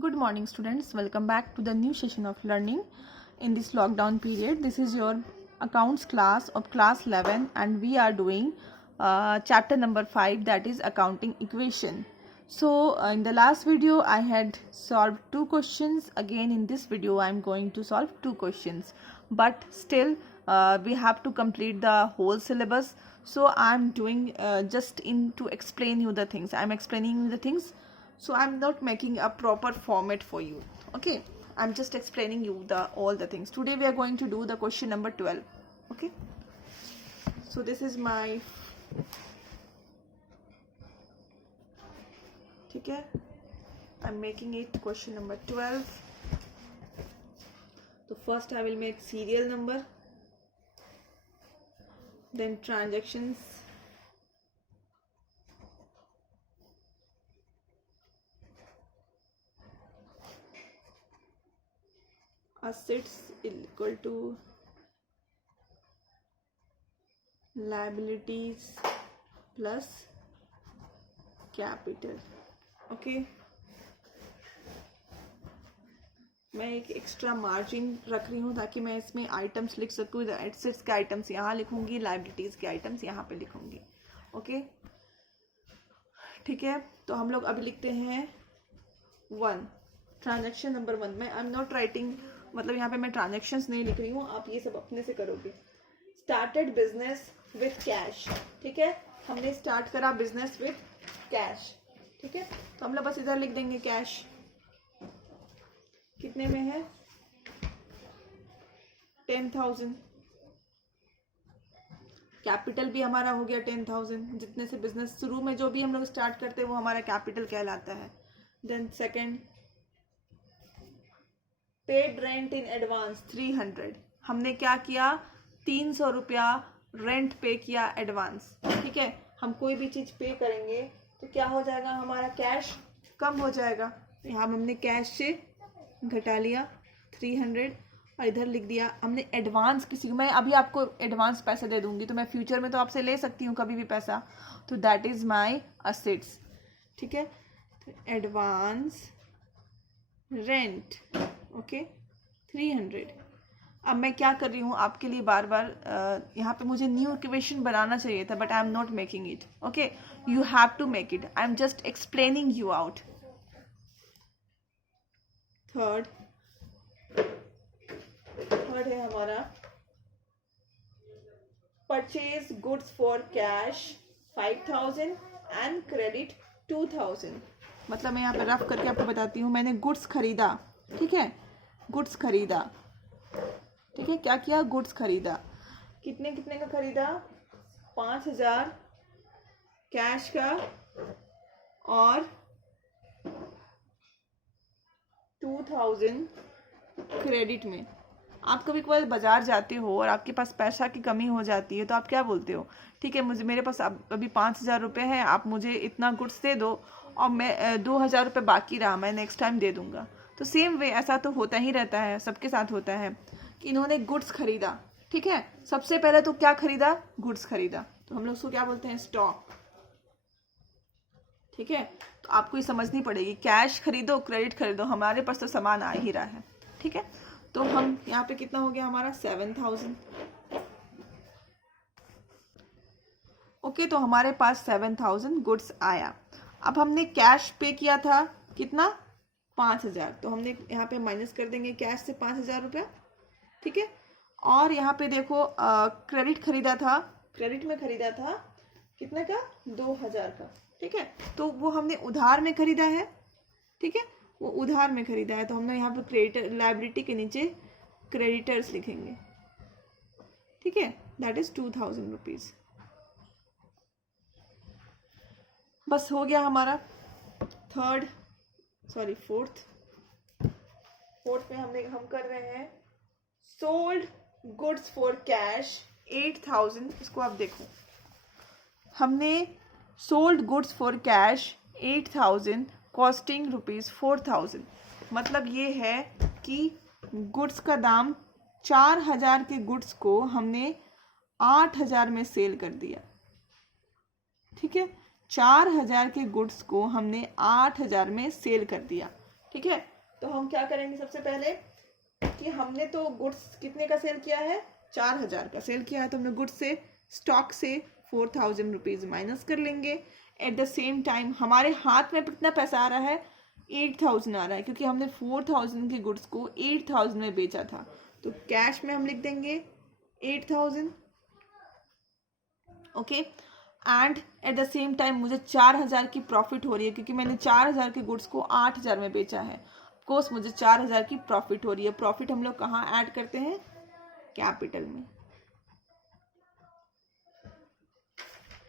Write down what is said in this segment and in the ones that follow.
Good morning, students. Welcome back to the new session of learning in this lockdown period. This is your accounts class of class 11 and we are doing chapter number 5, that is accounting equation. So in the last video I had solved 2 questions. Again in this video I am going to solve 2 questions, but still we have to complete the whole syllabus. So I am doing just to explain you the things. I am explaining you the things. So I'm not making a proper format for you. Okay, I'm just explaining you all the things. Today we are going to do the question number 12. Okay, so this is my okay, I'm making it question number 12. So first I will make serial number, then transactions, assets equal to liabilities plus capital. Okay मैं एक extra margin रख रही हूँ ताकि मैं इसमें items लिख सकूँ. एसेट्स के आइटम्स यहाँ लिखूंगी, लाइबिलिटीज के आइटम्स यहाँ पे लिखूंगी. ओके ठीक है, तो हम लोग अभी लिखते हैं 1, ट्रांजेक्शन नंबर 1. मैं आई एम नॉट राइटिंग, मतलब यहाँ पे मैं ट्रांजेक्शन्स नहीं लिख रही हूँ, आप ये सब अपने से करोगे. Started business with cash. ठीक है, हमने स्टार्ट करा बिजनेस विथ कैश. ठीक है, तो हम लोग बस इधर लिख देंगे कैश. कितने में है? 10,000. कैपिटल भी हमारा हो गया 10,000. जितने से बिजनेस शुरू में जो भी हम लोग स्टार्ट करते हैं वो हमारा कैपिटल कहलाता है. Then second, paid rent in advance 300. हमने क्या किया? 300 रुपया रेंट पे किया एडवांस. ठीक है, हम कोई भी चीज पे करेंगे तो क्या हो जाएगा? हमारा कैश कम हो जाएगा. यहाँ हमने कैश से घटा लिया 300 और इधर लिख दिया हमने एडवांस किसी को. मैं अभी आपको एडवांस पैसे दे दूंगी तो मैं फ्यूचर में तो आपसे ले सकती हूँ कभी भी पैसा, तो दैट इज माय असेट्स. ठीक है, तो एडवांस रेंट ओके 300. अब मैं क्या कर रही हूँ आपके लिए बार बार यहाँ पे मुझे न्यू इक्वेशन बनाना चाहिए था, but I am not making it. Okay, you have to make it. I am just explaining you out. Third है हमारा purchase goods for cash 5,000 and credit 2,000. मतलब मैं यहाँ पे रफ करके आपको बताती हूँ. मैंने गुड्स खरीदा. ठीक है, गुड्स खरीदा. ठीक है, क्या किया? गुड्स खरीदा. कितने का खरीदा? 5,000 कैश का और 2,000 क्रेडिट में. आप कभी कभी बाजार जाते हो और आपके पास पैसा की कमी हो जाती है तो आप क्या बोलते हो? ठीक है, मेरे पास अभी 5,000 रुपये है, आप मुझे इतना गुड्स दे दो और मैं 2,000 रुपये बाकी रहा, मैं नेक्स्ट टाइम दे दूंगा. तो सेम वे ऐसा तो होता ही रहता है, सबके साथ होता है कि इन्होंने गुड्स खरीदा. ठीक है, सबसे पहले तो क्या खरीदा? गुड्स खरीदा. तो हम लोग उसको क्या बोलते हैं? स्टॉक. ठीक है, तो आपको ये समझनी पड़ेगी. कैश खरीदो, क्रेडिट खरीदो, हमारे पास तो सामान आ ही रहा है. ठीक है, तो हम यहाँ पे कितना हो गया हमारा? 7,000. ओके, तो हमारे पास 7,000 गुड्स आया. अब हमने कैश पे किया था कितना? 5,000. तो हमने यहाँ पे माइनस कर देंगे कैश से 5,000 रुपया. ठीक है, और यहाँ पे देखो क्रेडिट खरीदा था. क्रेडिट में खरीदा था कितने का? 2,000 का. ठीक है, तो वो हमने उधार में खरीदा है. ठीक है, वो उधार में खरीदा है, तो हमने यहाँ पे क्रेडिटर लाइबिलिटी के नीचे क्रेडिटर्स लिखेंगे. ठीक है, दैट इज 2,000 रुपीज. बस हो गया हमारा. फोर्थ में हम कर रहे हैं सोल्ड गुड्स फॉर कैश 8,000. इसको आप देखो, हमने sold goods for cash 8,000 costing rupees 4,000. मतलब ये है कि गुड्स का दाम 4,000 के गुड्स को हमने 8,000 में सेल कर दिया. ठीक है, 4,000 के गुड्स को हमने 8,000 में सेल कर दिया. ठीक है, तो हम क्या करेंगे सबसे पहले कि हमने तो गुड्स कितने का सेल किया है, 4000 का सेल किया है, तो हमने गुड्स से स्टॉक से 4000 रुपीज़ माइनस कर लेंगे। एट द सेम टाइम हमारे हाथ में कितना पैसा आ रहा है, 8000 आ रहा है, क्योंकि हमने 4000 के गुड्स को 8000 में बेचा था। तो कैश में हम लिख देंगे 8000, okay. And eight the same time मुझे 4000 की प्रॉफिट हो रही है, क्योंकि मैंने 4000 के गुड्स को 8000 में बेचा है। ऑफकोर्स मुझे 4000 की प्रॉफिट हो रही है। प्रॉफिट हम लोग कहाँ ऐड करते हैं, कैपिटल में,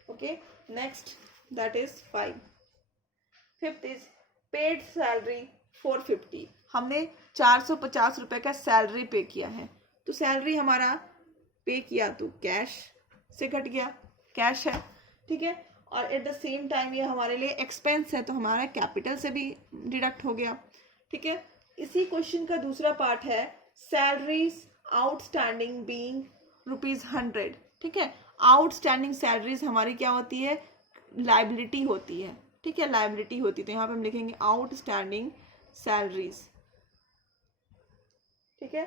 okay. Next that is 5। Fifth is paid salary 450। हमने 450 रुपए का सैलरी पे किया है, तो सैलरी हमारा पे किया तो कैश से कट गया, कैश है, ठीक है। और एट द सेम टाइम ये हमारे लिए एक्सपेंस है, तो हमारा कैपिटल से भी डिडक्ट हो गया, ठीक है। इसी क्वेश्चन का दूसरा पार्ट है सैलरीज आउटस्टैंडिंग बीइंग ₹100, ठीक है। आउटस्टैंडिंग सैलरीज हमारी क्या होती है, लाइबिलिटी होती है, ठीक है, लाइबिलिटी होती है। तो यहाँ पे हम लिखेंगे आउटस्टैंडिंग सैलरीज, ठीक है।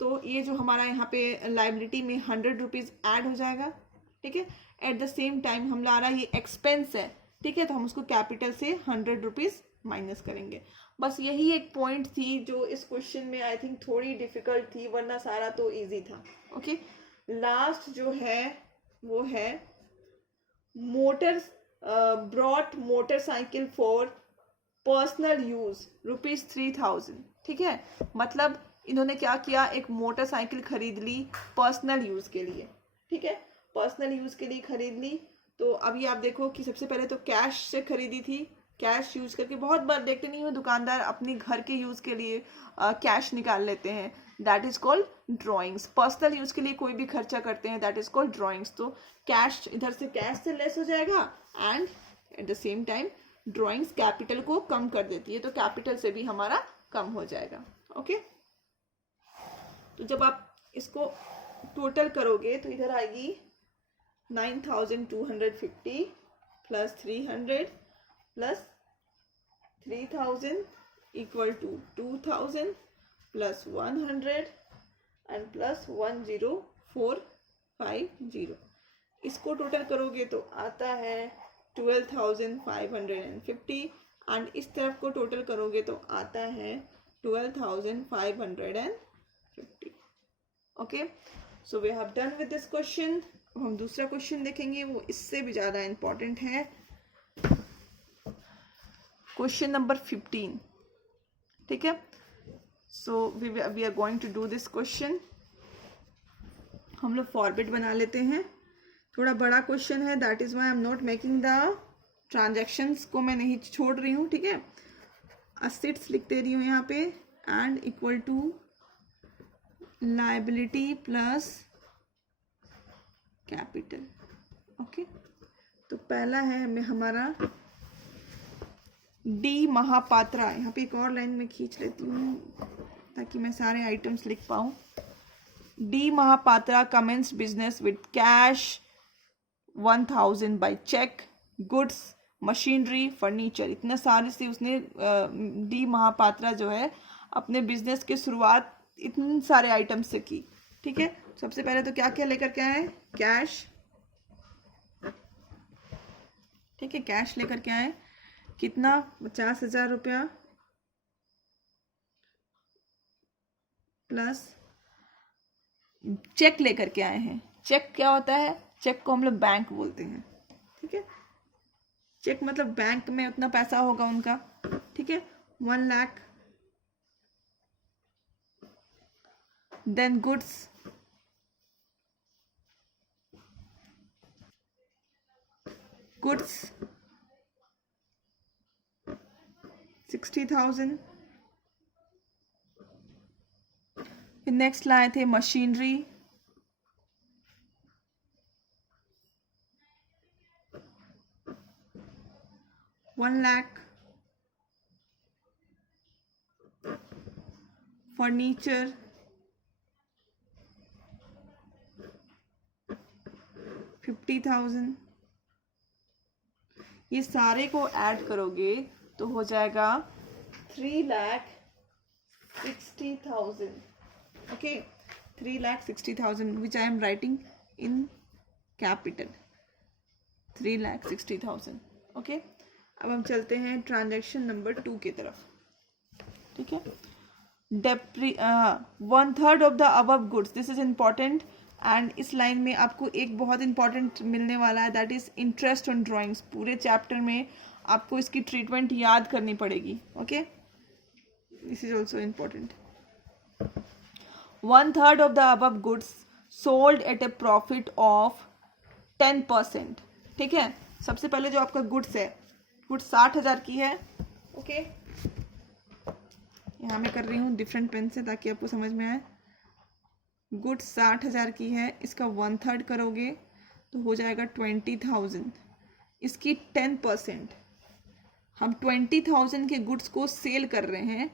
तो ये जो हमारा यहाँ पे लाइबिलिटी में 100 रुपीज़ ऐड हो जाएगा, ठीक है। एट द सेम टाइम हम ला रहा है ये एक्सपेंस है, ठीक है, तो हम उसको कैपिटल से 100 रुपीज़ माइनस करेंगे। बस यही एक पॉइंट थी जो इस क्वेश्चन में आई थिंक थोड़ी डिफिकल्ट थी, वरना सारा तो इजी था, ओके। लास्ट जो है वो है brought motorcycle for personal use ₹3000, ठीक है। मतलब इन्होंने क्या किया, एक मोटरसाइकिल खरीद ली पर्सनल यूज के लिए, ठीक है, पर्सनल यूज के लिए खरीद ली। तो अभी आप देखो कि सबसे पहले तो कैश से खरीदी थी, कैश यूज करके, बहुत बार देखते नहीं हो दुकानदार अपने घर के यूज के लिए कैश निकाल लेते हैं, that is called drawings. Personal use के लिए कोई भी खर्चा करते हैं, दैट इज कॉल्ड ड्राइंग्स। तो कैश इधर से कैश से लेस हो जाएगा, and eight the same time drawings capital को कम कर देती है, तो कैपिटल से भी हमारा कम हो जाएगा, ओके। तो जब आप इसको टोटल करोगे तो इधर आएगी 9250 plus 300 plus 3000 equal to 2000 plus 100 and plus 10450। इसको टोटल करोगे तो आता है 12,550, एंड इस तरफ को टोटल करोगे तो आता है 12,550, okay. So we have done with this question. अब हम दूसरा क्वेश्चन देखेंगे, वो इससे भी ज़्यादा इंपॉर्टेंट है। क्वेश्चन नंबर 15, ठीक है। So we are going to do this question. हम लोग फॉर्मेट बना लेते हैं, थोड़ा बड़ा क्वेश्चन है, that is why I am not making the transactions को मैं नहीं छोड़ रही हूँ, ठीक है। असेट्स लिख दे रही हूँ यहाँ पे, and equal to liability plus capital, okay. तो पहला है हमें हमारा डी महापात्रा, यहाँ पे एक और लाइन में खींच लेती हूँ ताकि मैं सारे आइटम्स लिख पाऊँ। D Mahapatra commences business with cash 1000 by cheque, goods, machinery, furniture, इतने सारे से उसने डी महापात्रा जो है अपने बिजनेस की शुरुआत इतने सारे आइटम से की, ठीक है। सबसे पहले तो क्या क्या लेकर के आए, कैश, ठीक है, कैश लेकर के आए, कितना, 50,000 रुपया, प्लस चेक लेकर के आए हैं। चेक क्या होता है, चेक को हम लोग बैंक बोलते हैं, ठीक है। चेक मतलब बैंक में उतना पैसा होगा उनका, ठीक है, 1 लाख। Than goods, goods 60,000। फिर नेक्स्ट लाए थे मशीनरी, 1 लाख। फर्नीचर 50,000। ये सारे को ऐड करोगे तो हो जाएगा 3,60,000. Okay, 3,60,000 which I am writing in capital. 3,60,000. Okay, अब हम चलते हैं ट्रांजैक्शन नंबर 2 की तरफ. ठीक है, 1/3 of the above goods. This is important and इस लाइन में आपको एक बहुत इंपॉर्टेंट मिलने वाला है, that is interest on drawings. पूरे चैप्टर में आपको इसकी ट्रीटमेंट याद करनी पड़ेगी. Okay, this is also important. 1/3 of the above goods sold at A profit of 10%. ठीक है, सबसे पहले जो आपका गुड्स है, गुड्स 60,000 की है. ओके, यहाँ मैं कर रही हूँ डिफरेंट पेन से ताकि आपको समझ में आए. गुड्स 60,000 की है, इसका 1/3 करोगे तो हो जाएगा 20,000. इसकी 10%, हम 20,000 के गुड्स को सेल कर रहे हैं.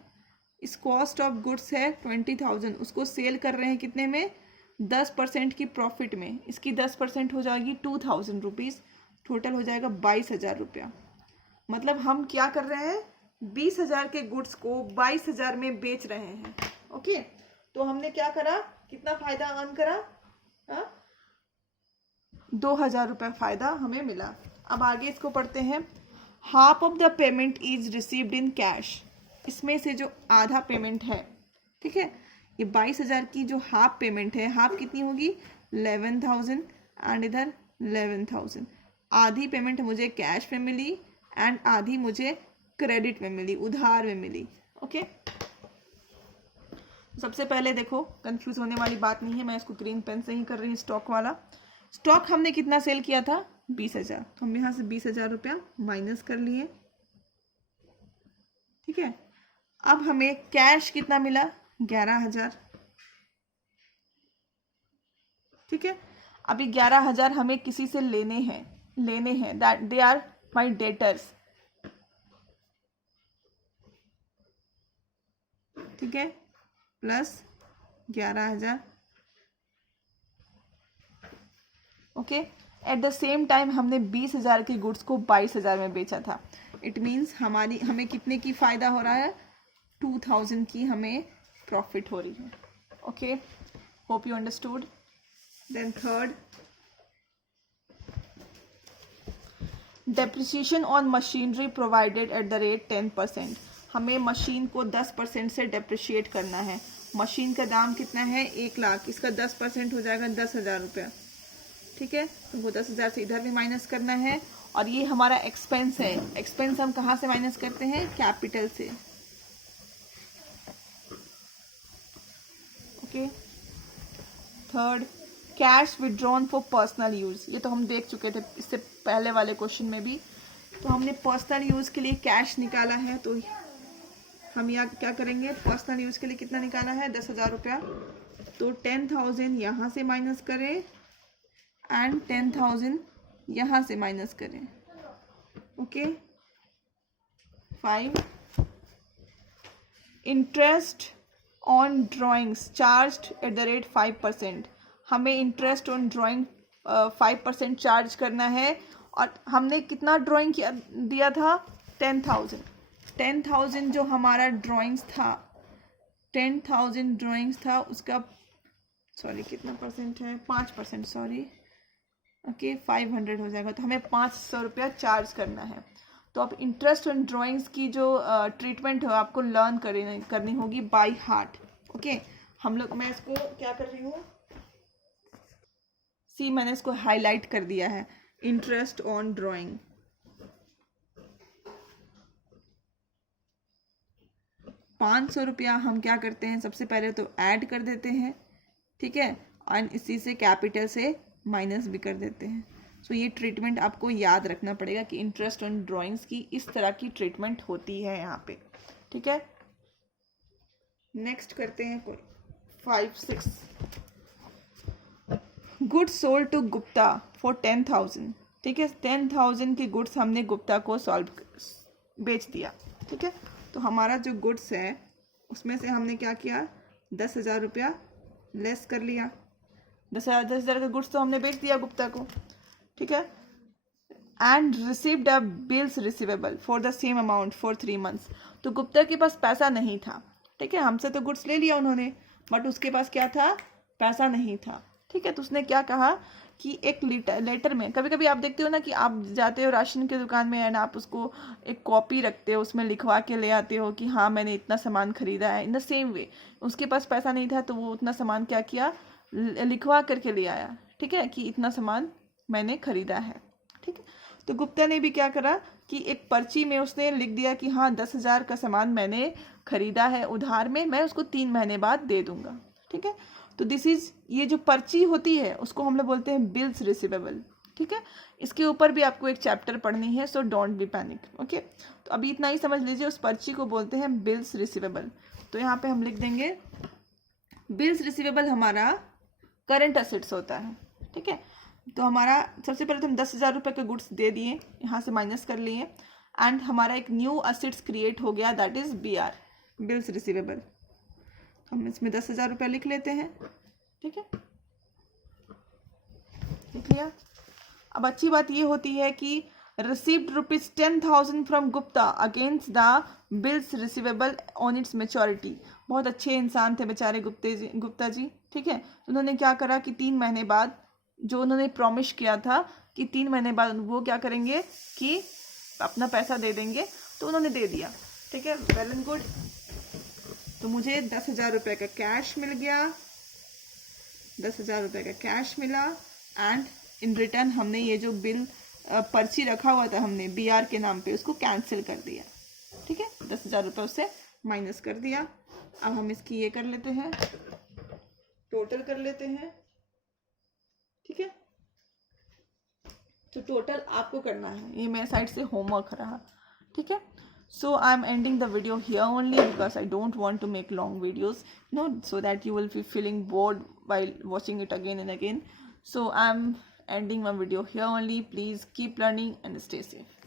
इस कॉस्ट ऑफ गुड्स है 20,000, उसको सेल कर रहे हैं कितने में? 10% की प्रॉफिट में. इसकी 10% हो जाएगी 2,000 रुपीज़. टोटल हो जाएगा 22,000 रुपया. मतलब हम क्या कर रहे हैं? 20,000 के गुड्स को 22,000 में बेच रहे हैं. ओके, तो हमने क्या करा? कितना फायदा अर्न करा? 2,000 रुपया फायदा हमें मिला. अब आगे इसको पढ़ते हैं. Half of the payment is received in cash. इसमें से जो आधा पेमेंट है, ठीक है, ये 22,000 की जो हाफ पेमेंट है, हाफ कितनी होगी? 11,000 एंड इधर 11,000. आधी पेमेंट मुझे कैश में मिली एंड आधी मुझे क्रेडिट में मिली, उधार में मिली. ओके, सबसे पहले देखो, कंफ्यूज होने वाली बात नहीं है, मैं इसको ग्रीन पेन से ही कर रही हूँ. स्टॉक वाला स्टॉक हमने कितना सेल किया था? 20,000. तो हम यहाँ से 20,000 रुपया माइनस कर लिए. ठीक है, अब हमें कैश कितना मिला? 11,000. ठीक है, अभी 11,000 हमें किसी से लेने हैं, that they are my debtors. ठीक है, plus 11,000. Okay, at the same time हमने 20,000 के गुड्स को 22,000 में बेचा था. इट मीन्स हमें कितने की फायदा हो रहा है? 2,000 की हमें प्रॉफिट हो रही है. Okay, hope you understood. Then third, depreciation on machinery provided at the rate 10%. हमें मशीन को 10% से डेप्रिशिएट करना है. मशीन का दाम कितना है? 1,00,000. इसका 10% हो जाएगा 10,000 रुपया. ठीक है, तो वो 10,000 से इधर भी माइनस करना है. और ये हमारा एक्सपेंस है. एक्सपेंस हम कहाँ से माइनस करते हैं? कैपिटल से. Okay, third, cash withdrawn for personal use. ये तो हम देख चुके थे इससे पहले वाले क्वेश्चन में भी. तो हमने पर्सनल यूज के लिए कैश निकाला है, तो हम यहाँ क्या करेंगे? पर्सनल यूज के लिए कितना निकाला है? 10,000 रुपया. तो 10,000 यहाँ से माइनस करें एंड 10,000 यहाँ से माइनस करें. Okay, 5, interest on drawings charged eight the rate 5%. हमें इंटरेस्ट ऑन ड्राइंग 5% चार्ज करना है. और हमने कितना ड्राइंग किया दिया था? 10,000. 10,000 जो हमारा ड्राइंग्स था, 10,000 ड्राइंग्स था, उसका सॉरी कितना परसेंट है? 5%. सॉरी, ओके, 500 हो जाएगा. तो हमें 500 रुपया चार्ज करना है. तो अब इंटरेस्ट ऑन ड्राइंग्स की जो ट्रीटमेंट है आपको लर्न करनी होगी बाय हार्ट. ओके, हम लोग, मैं इसको क्या कर रही हूँ? सी, मैंने इसको हाईलाइट कर दिया है. इंटरेस्ट ऑन ड्राइंग, ₹500 हम क्या करते हैं? सबसे पहले तो ऐड कर देते हैं. ठीक है, और इसी से कैपिटल से माइनस भी कर देते हैं. सो ये ट्रीटमेंट आपको याद रखना पड़ेगा कि इंटरेस्ट ऑन ड्राइंग्स की इस तरह की ट्रीटमेंट होती है यहाँ पे. ठीक है, नेक्स्ट करते हैं कोई 5, 6. Goods sold to Gupta for 10,000. ठीक है, 10,000 के गुड्स हमने गुप्ता को बेच दिया. ठीक है, तो हमारा जो गुड्स है उसमें से हमने क्या किया? 10,000 रुपया लेस कर लिया. 10,000 का गुड्स तो हमने बेच दिया गुप्ता को. ठीक है, and received a bills receivable for the same amount for 3 months। तो गुप्ता के पास पैसा नहीं था, ठीक है, हमसे तो गुड्स ले लिया उन्होंने, बट उसके पास क्या था, पैसा नहीं था, ठीक है। तो उसने क्या कहा कि एक लेटर में, कभी कभी आप देखते हो ना कि आप जाते हो राशन की दुकान में एंड आप उसको एक कॉपी रखते हो, उसमें लिखवा के ले आते हो कि हाँ मैंने इतना सामान खरीदा है। इन द सेम वे उसके पास पैसा नहीं था तो वो उतना सामान क्या किया, लिखवा करके ले आया, ठीक है, कि इतना सामान मैंने खरीदा है, ठीक है। तो गुप्ता ने भी क्या करा कि एक पर्ची में उसने लिख दिया कि हाँ 10,000 का सामान मैंने खरीदा है उधार में, मैं उसको 3 महीने बाद दे दूंगा, ठीक है। तो दिस इज, ये जो पर्ची होती है उसको हम लोग बोलते हैं बिल्स रिसीवेबल, ठीक है। इसके ऊपर भी आपको एक चैप्टर पढ़नी है, so don't be panic, okay. तो अभी इतना ही समझ लीजिए, उस पर्ची को बोलते हैं बिल्स रिसीवेबल। तो यहाँ पे हम लिख देंगे बिल्स रिसीवेबल हमारा करंट असेट्स होता है, ठीक है। तो हमारा सबसे पहले तो हम 10,000 रुपये के गुड्स दे दिए, यहाँ से माइनस कर लिए, एंड हमारा एक न्यू असेट्स क्रिएट हो गया, that is BR, bills receivable. हम इसमें 10,000 रुपये लिख लेते हैं, ठीक है, लिख लिया। अब अच्छी बात ये होती है कि received ₹10,000 from Gupta against the bills receivable on its maturity. बहुत अच्छे इंसान थे बेचारे गुप्ता जी, ठीक है। तो उन्होंने क्या करा कि 3 महीने बाद, जो उन्होंने प्रॉमिस किया था कि 3 महीने बाद वो क्या करेंगे कि अपना पैसा दे देंगे, तो उन्होंने दे दिया, ठीक है, वेल एंड गुड। तो मुझे 10,000 रुपये का कैश मिल गया, 10,000 रुपये का कैश मिला, एंड इन रिटर्न हमने ये जो बिल पर्ची रखा हुआ था हमने BR के नाम पे, उसको कैंसिल कर दिया, ठीक है, 10,000 रुपये उससे माइनस कर दिया। अब हम इसकी ये कर लेते हैं, टोटल कर लेते हैं, ठीक है। तो टोटल आपको करना है, ये मेरे साइड से होमवर्क रहा, ठीक है। So I'm ending the video here only because I don't want to make long videos, so that you will be feeling bored while watching it again and again. So I'm ending my video here only. Please keep learning and stay safe.